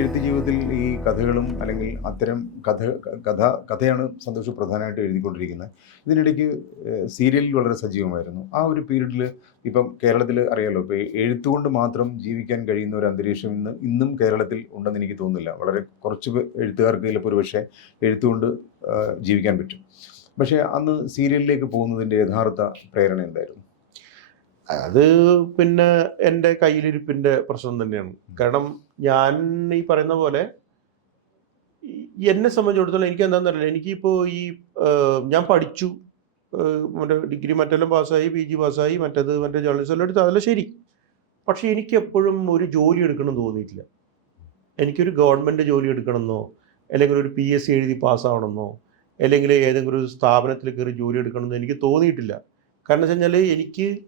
എഴുത്ത് ജീവിതത്തിൽ ഈ കഥകളും അല്ലെങ്കിൽ അത്തരം കഥയാണ് സന്തോഷ് പ്രധാനമായിട്ട് എഴുതിക്കൊണ്ടിരിക്കുന്നത്. ഇതിനിടയ്ക്ക് സീരിയലിൽ വളരെ സജീവമായിരുന്നു. ആ ഒരു പീരീഡിൽ ഇപ്പം കേരളത്തിൽ അറിയാലോ, ഇപ്പോൾ എഴുത്തുകൊണ്ട് മാത്രം ജീവിക്കാൻ കഴിയുന്ന ഒരു അന്തരീക്ഷം ഇന്നും കേരളത്തിൽ ഉണ്ടെന്ന് എനിക്ക് തോന്നുന്നില്ല. വളരെ കുറച്ച് എഴുത്തുകാർക്ക് ചിലപ്പോൾ ഒരു പക്ഷേ എഴുത്തുകൊണ്ട് ജീവിക്കാൻ പറ്റും. പക്ഷേ അന്ന് സീരിയലിലേക്ക് പോകുന്നതിൻ്റെ യഥാർത്ഥ പ്രേരണ എന്തായിരുന്നു? അത് പിന്നെ എൻ്റെ കയ്യിലിരിപ്പിൻ്റെ പ്രശ്നം തന്നെയാണ്. കാരണം ഞാൻ ഈ പറയുന്ന പോലെ എന്നെ സംബന്ധിച്ചിടത്തോളം എനിക്ക് എന്താണെന്നറിയില്ല. എനിക്കിപ്പോൾ ഞാൻ പഠിച്ചു, മറ്റേ ഡിഗ്രി മറ്റെല്ലാം പാസ്സായി, PG പാസ്സായി, മറ്റേ ജേർണലിസം എല്ലാം എടുത്ത് അതെല്ലാം ശരി. പക്ഷേ എനിക്ക് എപ്പോഴും ഒരു ജോലി എടുക്കണമെന്ന് തോന്നിയിട്ടില്ല. എനിക്കൊരു ഗവൺമെൻറ് ജോലി എടുക്കണമെന്നോ, അല്ലെങ്കിൽ ഒരു PSC എഴുതി പാസ്സാവണമെന്നോ, അല്ലെങ്കിൽ ഏതെങ്കിലും ഒരു സ്ഥാപനത്തിൽ കയറി ജോലി എടുക്കണമെന്നോ എനിക്ക് തോന്നിയിട്ടില്ല. കാരണം വെച്ച് കഴിഞ്ഞാൽ എനിക്കതിൽ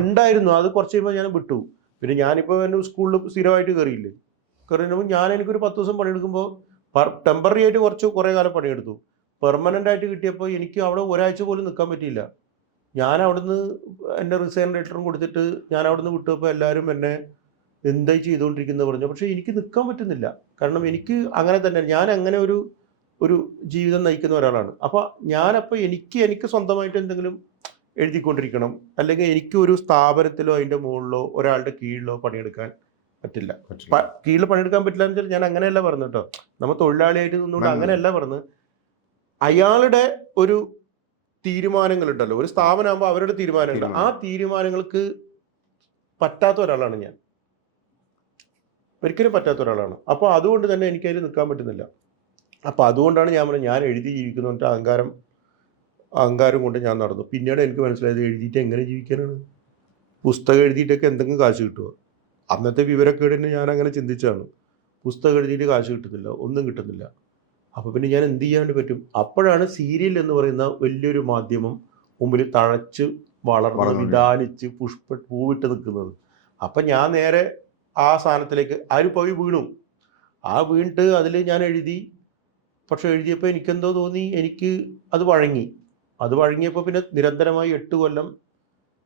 ഉണ്ടായിരുന്നു. അത് കുറച്ച് കഴിയുമ്പോൾ ഞാൻ വിട്ടു. പിന്നെ ഞാനിപ്പോൾ എൻ്റെ സ്കൂളിൽ സ്ഥിരമായിട്ട് കയറിയില്ലേ, കയറിയുമ്പോൾ എനിക്കൊരു 10 ദിവസം പണിയെടുക്കുമ്പോൾ ടെമ്പററി ആയിട്ട് കുറേ കാലം പണിയെടുത്തു. പെർമനൻ്റ് ആയിട്ട് കിട്ടിയപ്പോൾ എനിക്ക് അവിടെ ഒരാഴ്ച പോലും നിൽക്കാൻ പറ്റിയില്ല. ഞാൻ അവിടുന്ന് എൻ്റെ റിസൈൻ ലെറ്ററും കൊടുത്തിട്ട് ഞാൻ അവിടുന്ന് വിട്ടപ്പോൾ എല്ലാവരും എന്നെ എന്തായി ചെയ്തുകൊണ്ടിരിക്കുന്നത് പറഞ്ഞു. പക്ഷേ എനിക്ക് നിൽക്കാൻ പറ്റുന്നില്ല. കാരണം എനിക്ക് അങ്ങനെ തന്നെ, ഞാൻ അങ്ങനെ ഒരു ജീവിതം നയിക്കുന്ന ഒരാളാണ്. അപ്പോൾ എനിക്ക് സ്വന്തമായിട്ട് എന്തെങ്കിലും എഴുതിക്കൊണ്ടിരിക്കണം, അല്ലെങ്കിൽ എനിക്ക് ഒരു സ്ഥാപനത്തിലോ അതിൻ്റെ മുകളിലോ ഒരാളുടെ കീഴിലോ പണിയെടുക്കാൻ പറ്റില്ല. കീഴിൽ പണിയെടുക്കാൻ പറ്റില്ല എന്ന് വെച്ചാൽ ഞാൻ അങ്ങനെയല്ല പറഞ്ഞു കേട്ടോ. നമ്മൾ തൊഴിലാളിയായിട്ട് നിന്നുകൊണ്ട് അങ്ങനെയല്ല പറഞ്ഞ്, അയാളുടെ ഒരു തീരുമാനങ്ങളുണ്ടല്ലോ, ഒരു സ്ഥാപനമാകുമ്പോൾ അവരുടെ തീരുമാനങ്ങൾ, ആ തീരുമാനങ്ങൾക്ക് പറ്റാത്ത ഒരാളാണ് ഞാൻ, ഒരിക്കലും പറ്റാത്ത ഒരാളാണ്. അപ്പോൾ അതുകൊണ്ട് തന്നെ എനിക്കതിൽ നിൽക്കാൻ പറ്റുന്നില്ല. അപ്പോൾ അതുകൊണ്ടാണ് ഞാൻ പറഞ്ഞത്, ഞാൻ എഴുതി ജീവിക്കുന്നതിൻ്റെ അഹങ്കാരം കൊണ്ട് ഞാൻ നടന്നു. പിന്നീട് എനിക്ക് മനസ്സിലായത്, എഴുതിയിട്ട് എങ്ങനെ ജീവിക്കാനാണ്? പുസ്തകം എഴുതിയിട്ടൊക്കെ എന്തെങ്കിലും കാശ് കിട്ടുമോ? അന്നത്തെ വിവരക്കേടിന് ഞാൻ അങ്ങനെ ചിന്തിച്ചാണ്. പുസ്തകം എഴുതിയിട്ട് കാശ് കിട്ടുന്നില്ല, ഒന്നും കിട്ടുന്നില്ല. അപ്പോൾ പിന്നെ ഞാൻ എന്ത് ചെയ്യാണ്ട് പറ്റും? അപ്പോഴാണ് സീരിയൽ എന്ന് പറയുന്ന വലിയൊരു മാധ്യമം മുമ്പിൽ തഴച്ച് വളർന്ന് വിധാനിച്ച് പൂവിട്ട് നിൽക്കുന്നത്. അപ്പം ഞാൻ നേരെ ആ സ്ഥാനത്തിലേക്ക് പോയി വീണു. വീണിട്ട് അതിൽ ഞാൻ എഴുതി. പക്ഷെ എഴുതിയപ്പോൾ എനിക്കെന്തോ തോന്നി, എനിക്ക് അത് വഴങ്ങിയപ്പോൾ പിന്നെ നിരന്തരമായി 8 കൊല്ലം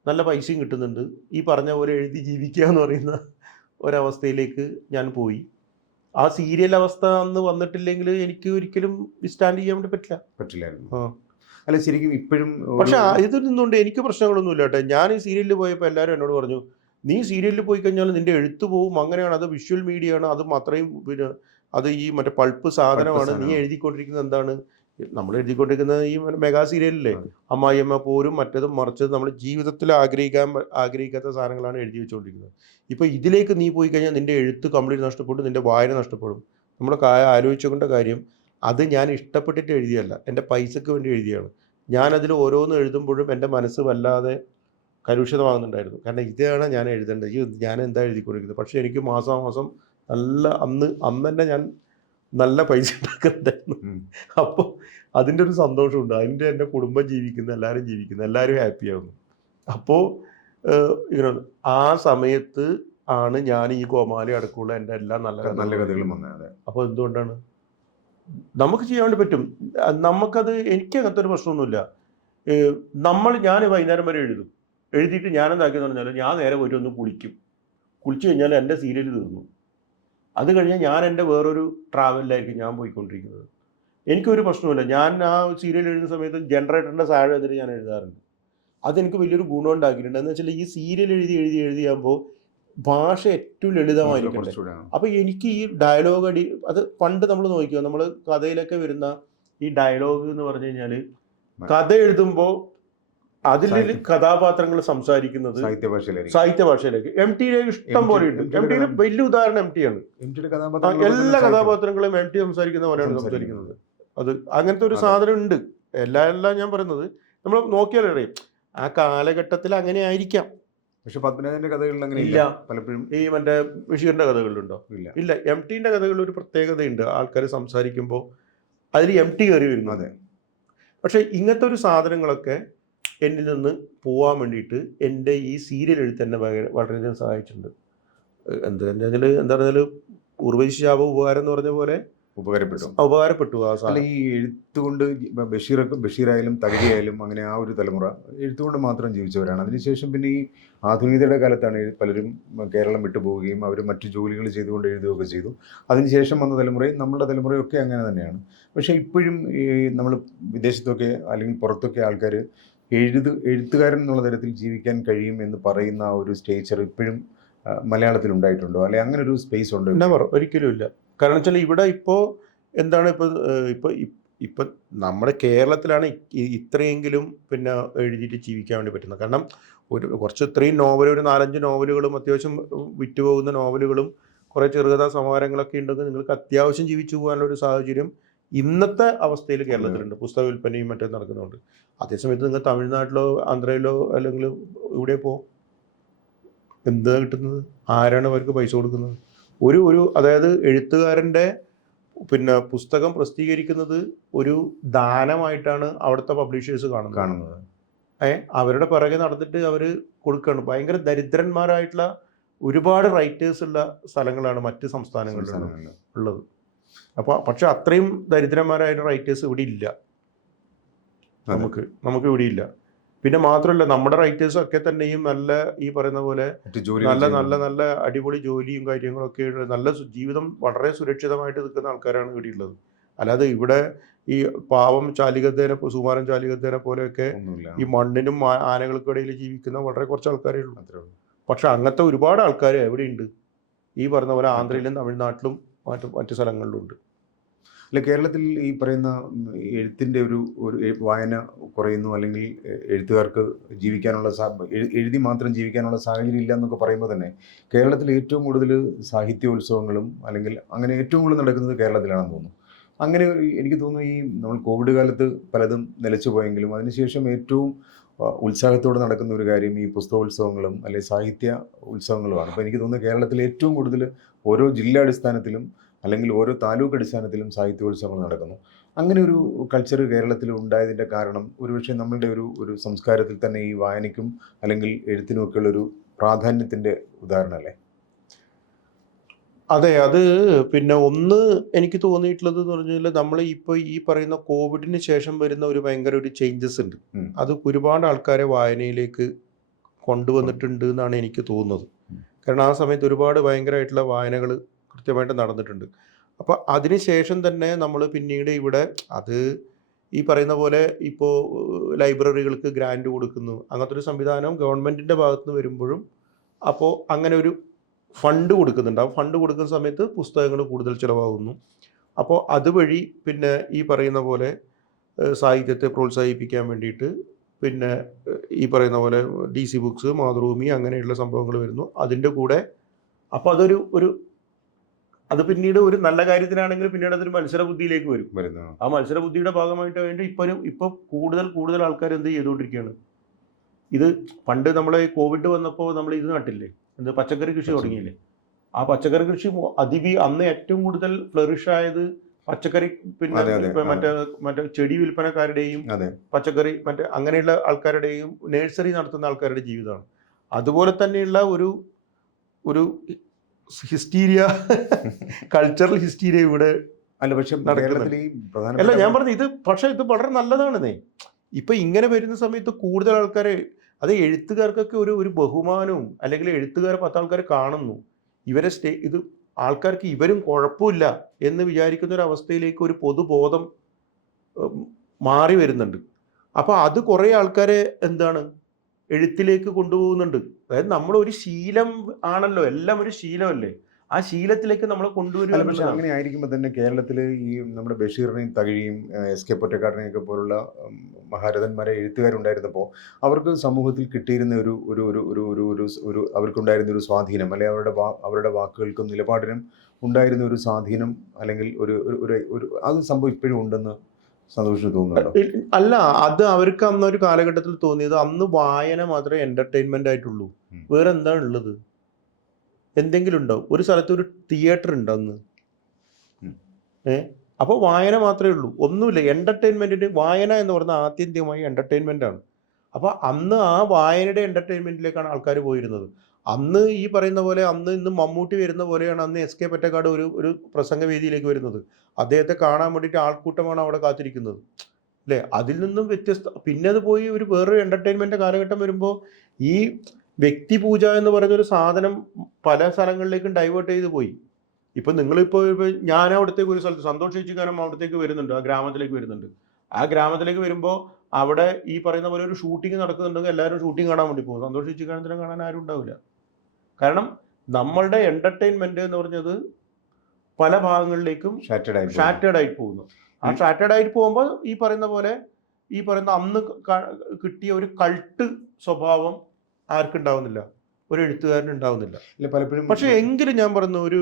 നല്ല പൈസയും കിട്ടുന്നുണ്ട്. ഈ പറഞ്ഞ പോലെ എഴുതി ജീവിക്കുക എന്ന് പറയുന്ന ഒരവസ്ഥയിലേക്ക് ഞാൻ പോയി. ആ സീരിയൽ അവസ്ഥ അന്ന് വന്നിട്ടില്ലെങ്കിൽ എനിക്ക് ഒരിക്കലും സ്റ്റാൻഡ് ചെയ്യാൻ വേണ്ടി പറ്റില്ലായിരുന്നു. അല്ല, ശരിക്കും ഇപ്പോഴും. പക്ഷെ ഇതിൽ നിന്നുകൊണ്ട് എനിക്ക് പ്രശ്നങ്ങളൊന്നും ഇല്ല കേട്ടോ. ഞാൻ ഈ സീരിയലിൽ പോയപ്പോൾ എല്ലാവരും എന്നോട് പറഞ്ഞു, നീ സീരിയലിൽ പോയി കഴിഞ്ഞാൽ നിന്റെ എഴുത്ത് പോവും, അങ്ങനെയാണ്, അത് വിഷ്വൽ മീഡിയ ആണ്, അതും അത്രയും പിന്നെ അത് ഈ മറ്റേ പൾപ്പ് സാധനമാണ്, നീ എഴുതിക്കൊണ്ടിരിക്കുന്നത് എന്താണ്? നമ്മൾ എഴുതിക്കൊണ്ടിരിക്കുന്നത് ഈ മെഗാ സീരിയലില്ലേ, അമ്മായിയമ്മ പോരും മറ്റതും മറിച്ചതും, നമ്മൾ ജീവിതത്തിൽ ആഗ്രഹിക്കാത്ത സാധനങ്ങളാണ് എഴുതി വെച്ചുകൊണ്ടിരിക്കുന്നത്. ഇപ്പോൾ ഇതിലേക്ക് നീ പോയി കഴിഞ്ഞാൽ നിന്റെ എഴുത്ത് കംപ്ലീറ്റ് നഷ്ടപ്പെടും, നിന്റെ വായന നഷ്ടപ്പെടും. നമ്മൾ ആലോചിച്ചുകൊണ്ട കാര്യം, അത് ഞാൻ ഇഷ്ടപ്പെട്ടിട്ട് എഴുതിയല്ല, എൻ്റെ പൈസക്ക് വേണ്ടി എഴുതിയാണ്. ഞാനതിൽ ഓരോന്ന് എഴുതുമ്പോഴും എൻ്റെ മനസ്സ് വല്ലാതെ കലുഷിതമാകുന്നുണ്ടായിരുന്നു. കാരണം ഇതാണ് ഞാൻ എഴുതേണ്ടത്, ഞാൻ എന്താ എഴുതിക്കൊണ്ടിരിക്കുന്നത്. പക്ഷേ എനിക്ക് മാസാമാസം അന്ന് തന്നെ ഞാൻ നല്ല പൈസ ഉണ്ടാക്കുന്നുണ്ടായിരുന്നു. അപ്പോൾ അതിൻ്റെ ഒരു സന്തോഷമുണ്ട്. അതിൻ്റെ എൻ്റെ കുടുംബം ജീവിക്കുന്നു, എല്ലാവരും ഹാപ്പിയാകുന്നു. അപ്പോൾ ഇങ്ങനെ ആ സമയത്ത് ആണ് ഞാൻ ഈ കോമാളി അടക്കമുള്ള എൻ്റെ എല്ലാ നല്ല കഥകളും വന്നത്. അപ്പോൾ എന്തുകൊണ്ടാണ് നമുക്ക് ചെയ്യാൻ വേണ്ടി പറ്റും. നമുക്കത്, എനിക്ക് അങ്ങനത്തെ ഒരു പ്രശ്നമൊന്നുമില്ല. ഞാൻ വൈകുന്നേരം വരെ എഴുതിയിട്ട് ഞാൻ എന്താക്കിയെന്ന് പറഞ്ഞാൽ, ഞാൻ നേരെ പോയിട്ട് ഒന്ന് കുളിച്ചു കഴിഞ്ഞാൽ എൻ്റെ സീരിയൽ തീർന്നു. അത് കഴിഞ്ഞാൽ ഞാൻ എൻ്റെ വേറൊരു ട്രാവലിലായിരിക്കും ഞാൻ പോയിക്കൊണ്ടിരിക്കുന്നത്. എനിക്കൊരു പ്രശ്നമില്ല. ഞാൻ ആ സീരിയൽ എഴുതുന്ന സമയത്ത് ജനറേറ്ററിൻ്റെ സാഴ എതിരെ ഞാൻ എഴുതാറുണ്ട്. അതെനിക്ക് വലിയൊരു ഗുണം ഉണ്ടാക്കിയിട്ടുണ്ട്. എന്ന് വെച്ചാൽ ഈ സീരിയൽ എഴുതിയാകുമ്പോൾ ഭാഷ ഏറ്റവും ലളിതമായിരിക്കും. അപ്പോൾ എനിക്ക് ഈ ഡയലോഗ് അത് പണ്ട് നമ്മൾ നോക്കിയോ, നമ്മൾ കഥയിലൊക്കെ വരുന്ന ഈ ഡയലോഗ് എന്ന് പറഞ്ഞു കഴിഞ്ഞാൽ, കഥ എഴുതുമ്പോൾ അതിൽ കഥാപാത്രങ്ങൾ സംസാരിക്കുന്നത് സാഹിത്യഭാഷയിലേക്ക്. MT ഇഷ്ടം പോലെ ഉണ്ട്. MT വലിയ ഉദാഹരണം MT ആണ്. എല്ലാ കഥാപാത്രങ്ങളും MT സംസാരിക്കുന്ന പോലെയാണ് സംസാരിക്കുന്നത്. അത് അങ്ങനത്തെ ഒരു സാധനം ഉണ്ട്. എല്ലാം ഞാൻ പറയുന്നത് നമ്മൾ നോക്കിയാൽ അറിയാം, ആ കാലഘട്ടത്തിൽ അങ്ങനെ ആയിരിക്കാം. പക്ഷെ പത്മനാഭന്റെ കഥകളിൽ അങ്ങനെ ഇല്ല. പലപ്പോഴും ഈ മറ്റേ ബഷീറിന്റെ കഥകളിലുണ്ടോ? ഇല്ല. MTന്റെ കഥകളിൽ ഒരു പ്രത്യേകതയുണ്ട്. ആൾക്കാർ സംസാരിക്കുമ്പോൾ അതിൽ MT കയറി വരുന്നു. അതെ. പക്ഷെ ഇങ്ങനത്തെ ഒരു സാധനങ്ങളൊക്കെ എന്നിൽ നിന്ന് പോകാൻ വേണ്ടിയിട്ട് എൻ്റെ ഈ സീരിയൽ എഴുത്ത് എന്നെ വളരെയധികം സഹായിച്ചിട്ടുണ്ട്. എന്താ പറഞ്ഞാൽ, ഉർവശി ശാപ ഉപകാരം എന്ന് പറഞ്ഞ പോലെ ഉപകാരപ്പെട്ടു ആ അല്ല, സാധനം. ഈ എഴുത്തുകൊണ്ട് ബഷീറായാലും തകഴിയായാലും അങ്ങനെ ആ ഒരു തലമുറ എഴുത്തുകൊണ്ട് മാത്രം ജീവിച്ചവരാണ്. അതിനുശേഷം പിന്നെ ഈ ആധുനികതയുടെ കാലത്താണ് പലരും കേരളം വിട്ടുപോവുകയും അവർ മറ്റു ജോലികൾ ചെയ്തുകൊണ്ട് എഴുതുകയൊക്കെ ചെയ്തു. അതിനുശേഷം വന്ന തലമുറയും നമ്മളുടെ തലമുറയും ഒക്കെ അങ്ങനെ തന്നെയാണ്. പക്ഷേ ഇപ്പോഴും ഈ നമ്മൾ വിദേശത്തൊക്കെ അല്ലെങ്കിൽ പുറത്തൊക്കെ ആൾക്കാർ എഴുത്തുകാരൻ എന്നുള്ള തരത്തിൽ ജീവിക്കാൻ കഴിയും എന്ന് പറയുന്ന ആ ഒരു സ്റ്റേച്ചർ ഇപ്പോഴും മലയാളത്തിൽ ഉണ്ടായിട്ടുണ്ടോ, അല്ലെ അങ്ങനെ ഒരു സ്പേസ് ഉണ്ടോ? നെവർ, ഒരിക്കലും ഇല്ല. കാരണം വെച്ചാൽ ഇവിടെ ഇപ്പോൾ എന്താണ് ഇപ്പോൾ ഇപ്പം നമ്മുടെ കേരളത്തിലാണ് ഇത്രയെങ്കിലും പിന്നെ എഴുതിയിട്ട് ജീവിക്കാൻ വേണ്ടി പറ്റുന്നത്. കാരണം കുറച്ച് ഇത്രയും നോവൽ, ഒരു 4-5 നോവലുകളും അത്യാവശ്യം വിറ്റുപോകുന്ന നോവലുകളും കുറേ ചെറുകഥാ സമാഹാരങ്ങളൊക്കെ ഉണ്ടെങ്കിൽ നിങ്ങൾക്ക് അത്യാവശ്യം ജീവിച്ചു പോകാനുള്ള ഒരു സാഹചര്യം ഇന്നത്തെ അവസ്ഥയിൽ കേരളത്തിലുണ്ട്. പുസ്തക വിൽപ്പനയും മറ്റും നടക്കുന്നുണ്ട്. അതേസമയത്ത് നിങ്ങൾ തമിഴ്നാട്ടിലോ ആന്ധ്രയിലോ അല്ലെങ്കിൽ ഇവിടെ എന്താ കിട്ടുന്നത്? ആരാണ് അവർക്ക് പൈസ കൊടുക്കുന്നത്? അതായത് എഴുത്തുകാരൻ്റെ പിന്നെ പുസ്തകം പ്രസിദ്ധീകരിക്കുന്നത് ഒരു ദാനമായിട്ടാണ് അവിടുത്തെ പബ്ലിഷേഴ്സ് കാണുന്നത്. അവരുടെ പിറകെ നടന്നിട്ട് അവർ കൊടുക്കുകയാണ്. ഭയങ്കര ദരിദ്രന്മാരായിട്ടുള്ള ഒരുപാട് റൈറ്റേഴ്സ് ഉള്ള സ്ഥലങ്ങളാണ് മറ്റ് സംസ്ഥാനങ്ങളിൽ ഉള്ളത്. പക്ഷെ അത്രയും ദരിദ്രന്മാരായ റൈറ്റേഴ്സ് ഇവിടെ ഇല്ല. നമുക്ക് ഇവിടെ ഇല്ല. പിന്നെ മാത്രമല്ല, നമ്മുടെ റൈറ്റേഴ്സൊക്കെ തന്നെയും നല്ല ഈ പറയുന്ന പോലെ നല്ല അടിപൊളി ജോലിയും കാര്യങ്ങളൊക്കെ നല്ല ജീവിതം വളരെ സുരക്ഷിതമായിട്ട് നിൽക്കുന്ന ആൾക്കാരാണ് ഇവിടെ ഉള്ളത്. അല്ലാതെ ഇവിടെ ഈ പാവം സുമാരൻ ചാലികത്തേനെ പോലെയൊക്കെ ഈ മണ്ണിനും ആനകൾക്കിടയിൽ ജീവിക്കുന്ന വളരെ കുറച്ച് ആൾക്കാരേ ഉള്ളൂ. പക്ഷെ അങ്ങനത്തെ ഒരുപാട് ആൾക്കാർ എവിടെയുണ്ട്? ഈ പറഞ്ഞ പോലെ ആന്ധ്രയിലും തമിഴ്നാട്ടിലും മറ്റു സ്ഥലങ്ങളിലും ഉണ്ട്. അല്ല, കേരളത്തിൽ ഈ പറയുന്ന എഴുത്തിൻ്റെ ഒരു വായന കുറയുന്നു, അല്ലെങ്കിൽ എഴുത്തുകാർക്ക് ജീവിക്കാനുള്ള എഴുതി മാത്രം ജീവിക്കാനുള്ള സാഹചര്യം ഇല്ല എന്നൊക്കെ പറയുമ്പോൾ തന്നെ കേരളത്തിൽ ഏറ്റവും കൂടുതൽ സാഹിത്യോത്സവങ്ങളും അല്ലെങ്കിൽ അങ്ങനെ ഏറ്റവും കൂടുതൽ നടക്കുന്നത് കേരളത്തിലാണെന്ന് തോന്നുന്നു. അങ്ങനെ എനിക്ക് തോന്നുന്നു ഈ നമ്മൾ കോവിഡ് കാലത്ത് പലതും നിലച്ചു പോയെങ്കിലും അതിനുശേഷം ഏറ്റവും ഉത്സാഹത്തോടെ നടക്കുന്ന ഒരു കാര്യം ഈ പുസ്തകോത്സവങ്ങളും അല്ലെങ്കിൽ സാഹിത്യ ഉത്സവങ്ങളുമാണ്. അപ്പോൾ എനിക്ക് തോന്നുന്നു കേരളത്തിൽ ഏറ്റവും കൂടുതൽ ഓരോ ജില്ലാടിസ്ഥാനത്തിലും അല്ലെങ്കിൽ ഓരോ താലൂക്ക് അടിസ്ഥാനത്തിലും സാഹിത്യോത്സവങ്ങൾ നടക്കുന്നു. അങ്ങനെ ഒരു കൾച്ചർ കേരളത്തിൽ ഉണ്ടായതിൻ്റെ കാരണം ഒരുപക്ഷെ നമ്മളുടെ ഒരു സംസ്കാരത്തിൽ തന്നെ ഈ വായനയ്ക്കും അല്ലെങ്കിൽ എഴുത്തിനുമൊക്കെയുള്ളൊരു പ്രാധാന്യത്തിൻ്റെ ഉദാഹരണമല്ലേ? അതെ, അത് പിന്നെ ഒന്ന് എനിക്ക് തോന്നിയിട്ടുള്ളത് എന്ന് പറഞ്ഞാൽ നമ്മൾ ഇപ്പോൾ ഈ പറയുന്ന കോവിഡിന് ശേഷം വരുന്ന ഒരു ഭയങ്കര ഒരു ചേഞ്ചസ് ഉണ്ട്. അത് ഒരുപാട് ആൾക്കാരെ വായനയിലേക്ക് കൊണ്ടുവന്നിട്ടുണ്ട് എന്നാണ് എനിക്ക് തോന്നുന്നത്. കാരണം ആ സമയത്ത് ഒരുപാട് ഭയങ്കരമായിട്ടുള്ള വായനകൾ കൃത്യമായിട്ട് നടന്നിട്ടുണ്ട്. അപ്പോൾ അതിനുശേഷം തന്നെ നമ്മൾ പിന്നീട് ഇവിടെ അത് ഈ പറയുന്ന പോലെ ഇപ്പോൾ ലൈബ്രറികൾക്ക് ഗ്രാൻഡ് കൊടുക്കുന്നു, അങ്ങനത്തെ ഒരു സംവിധാനം ഗവൺമെൻറ്റിൻ്റെ ഭാഗത്ത് നിന്ന് വരുമ്പോഴും അപ്പോൾ അങ്ങനെ ഒരു ഫണ്ട് കൊടുക്കുന്നുണ്ട്. ആ ഫണ്ട് കൊടുക്കുന്ന സമയത്ത് പുസ്തകങ്ങൾ കൂടുതൽ ചിലവാകുന്നു. അപ്പോൾ അതുവഴി പിന്നെ ഈ പറയുന്ന പോലെ സാഹിത്യത്തെ പ്രോത്സാഹിപ്പിക്കാൻ വേണ്ടിയിട്ട് പിന്നെ ഈ പറയുന്ന പോലെ DC ബുക്സ്, മാതൃഭൂമി അങ്ങനെയുള്ള സംഭവങ്ങൾ വരുന്നു. അതിൻ്റെ കൂടെ അപ്പോൾ അത് പിന്നീട് ഒരു നല്ല കാര്യത്തിനാണെങ്കിൽ പിന്നീട് അതൊരു മത്സരബുദ്ധിയിലേക്ക് വരും. ആ മത്സരബുദ്ധിയുടെ ഭാഗമായിട്ട് വേണ്ടി ഇപ്പോൾ കൂടുതൽ ആൾക്കാർ എന്ത് ചെയ്തുകൊണ്ടിരിക്കുകയാണ്? ഇത് പണ്ട് നമ്മളെ കോവിഡ് വന്നപ്പോൾ നമ്മൾ ഇത് നട്ടില്ലേ, പച്ചക്കറി കൃഷി തുടങ്ങിയില്ലേ? ആ പച്ചക്കറി കൃഷി അന്ന് ഏറ്റവും കൂടുതൽ ഫ്ലറിഷ് ആയത് പച്ചക്കറി പിന്നെ മറ്റേ ചെടി വിൽപ്പനക്കാരുടെയും പച്ചക്കറി അങ്ങനെയുള്ള ആൾക്കാരുടെയും നഴ്സറി നടത്തുന്ന ആൾക്കാരുടെ ജീവിതമാണ്. അതുപോലെ തന്നെയുള്ള ഒരു ഹിസ്റ്റീരിയ, കൾച്ചറൽ ഹിസ്റ്റീരിയ ഇവിടെ അല്ല. ഞാൻ പറഞ്ഞു ഇത് വളരെ നല്ലതാണെന്നേ. ഇപ്പൊ ഇങ്ങനെ വരുന്ന സമയത്ത് കൂടുതൽ ആൾക്കാരെ, അത് എഴുത്തുകാർക്കൊക്കെ ഒരു ബഹുമാനവും, അല്ലെങ്കിൽ എഴുത്തുകാരെ 10 ആൾക്കാർ കാണുന്നു, ഇവരെ ഇത് ആൾക്കാർക്ക് ഇവരും കുഴപ്പമില്ല എന്ന് വിചാരിക്കുന്ന ഒരു അവസ്ഥയിലേക്ക് ഒരു പൊതുബോധം മാറി വരുന്നുണ്ട്. അപ്പോൾ അത് കുറേ ആൾക്കാരെ എന്താണ് എഴുത്തിലേക്ക് കൊണ്ടുപോകുന്നുണ്ട്. അതായത് നമ്മളൊരു ശീലം ആണല്ലോ, എല്ലാം ഒരു ശീലമല്ലേ, ആ ശീലത്തിലേക്ക് നമ്മളെ കൊണ്ടുവരിക. പക്ഷെ അങ്ങനെ ആയിരിക്കുമ്പോൾ തന്നെ കേരളത്തിൽ ഈ നമ്മുടെ ബഷീറിനെയും തകഴിയും SK പൊറ്റക്കാടിനെയൊക്കെ പോലുള്ള മഹാരഥന്മാരെ എഴുത്തുകാരുണ്ടായിരുന്നപ്പോൾ അവർക്ക് സമൂഹത്തിൽ കിട്ടിയിരുന്ന ഒരു അവർക്കുണ്ടായിരുന്ന ഒരു സ്വാധീനം, അല്ലെങ്കിൽ അവരുടെ വാക്കുകൾക്കും നിലപാടിനും ഉണ്ടായിരുന്ന ഒരു സ്വാധീനം, അല്ലെങ്കിൽ അത് സംഭവം ഇപ്പോഴും ഉണ്ടെന്ന് സന്തോഷം തോന്നുന്നുണ്ടോ? അല്ല, അത് അവർക്ക് അന്നൊരു കാലഘട്ടത്തിൽ തോന്നിയത് അന്ന് വായന മാത്രമേ എന്റർടൈൻമെന്റ് ആയിട്ടുള്ളൂ. വേറെ എന്താണ് ഉള്ളത്? എന്തെങ്കിലും ഉണ്ടാവും? ഒരു സ്ഥലത്ത് ഒരു തിയേറ്റർ ഉണ്ട് അന്ന്. അപ്പോൾ വായന മാത്രമേ ഉള്ളൂ, ഒന്നുമില്ല. എന്റർടൈൻമെന്റിന് വായന എന്ന് പറഞ്ഞാൽ ആത്യന്തികമായി എന്റർടൈൻമെന്റ് ആണ്. അപ്പോൾ അന്ന് ആ വായനയുടെ എന്റർടൈൻമെന്റിലേക്കാണ് ആൾക്കാർ പോയിരുന്നത്. അന്ന് ഈ പറയുന്ന പോലെ അന്ന് ഇന്ന് മമ്മൂട്ടി വരുന്ന പോലെയാണ് അന്ന് എസ് കെ പൊറ്റക്കാട് ഒരു പ്രസംഗവേദിയിലേക്ക് വരുന്നത്. അദ്ദേഹത്തെ കാണാൻ വേണ്ടിയിട്ട് ആൾക്കൂട്ടമാണ് അവിടെ കാത്തിരിക്കുന്നത്, അല്ലേ? അതിൽ നിന്നും വ്യത്യസ്ത പിന്നെ അത് പോയി ഒരു വേറൊരു എൻ്റർടൈൻമെൻറ്റ് കാലഘട്ടം വരുമ്പോൾ ഈ വ്യക്തിപൂജ എന്ന് പറയുന്ന ഒരു സാധനം പല സ്ഥലങ്ങളിലേക്കും ഡൈവേർട്ട് ചെയ്ത് പോയി. ഇപ്പം നിങ്ങളിപ്പോൾ ഞാൻ അവിടത്തേക്ക് ഒരു സ്ഥലത്ത് സന്തോഷ് ചേച്ചിക്കാരൻ അവിടത്തേക്ക് വരുന്നുണ്ട്, ആ ഗ്രാമത്തിലേക്ക് വരുന്നുണ്ട്. ആ ഗ്രാമത്തിലേക്ക് വരുമ്പോൾ അവിടെ ഈ പറയുന്ന പോലെ ഒരു ഷൂട്ടിംഗ് നടക്കുന്നുണ്ടെങ്കിൽ എല്ലാവരും ഷൂട്ടിംഗ് കാണാൻ വേണ്ടി പോകും. സന്തോഷ് ചേച്ചിക്കാരനെ കാണാൻ ആരും ഉണ്ടാവില്ല. കാരണം നമ്മളുടെ എൻ്റർടൈൻമെൻറ്റ് എന്ന് പറഞ്ഞത് പല ഭാഗങ്ങളിലേക്കും ഷാറ്റേഡ് ആയിട്ട് പോകുന്നു. ആ ഷാറ്റേഡ് ആയിട്ട് പോകുമ്പോൾ ഈ പറയുന്ന പോലെ ഈ പറയുന്ന അന്ന് കിട്ടിയ ഒരു കൾട്ട് സ്വഭാവം ആർക്കുണ്ടാവുന്നില്ല, ഒരു എഴുത്തുകാരന് ഉണ്ടാവുന്നില്ല. പലപ്പോഴും പക്ഷെ എങ്കിലും ഞാൻ പറഞ്ഞു, ഒരു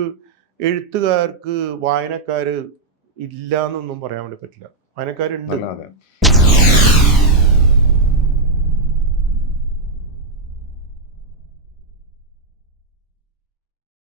എഴുത്തുകാർക്ക് വായനക്കാർ ഇല്ല എന്നൊന്നും പറയാൻ വേണ്ടി പറ്റില്ല. വായനക്കാരുണ്ട്.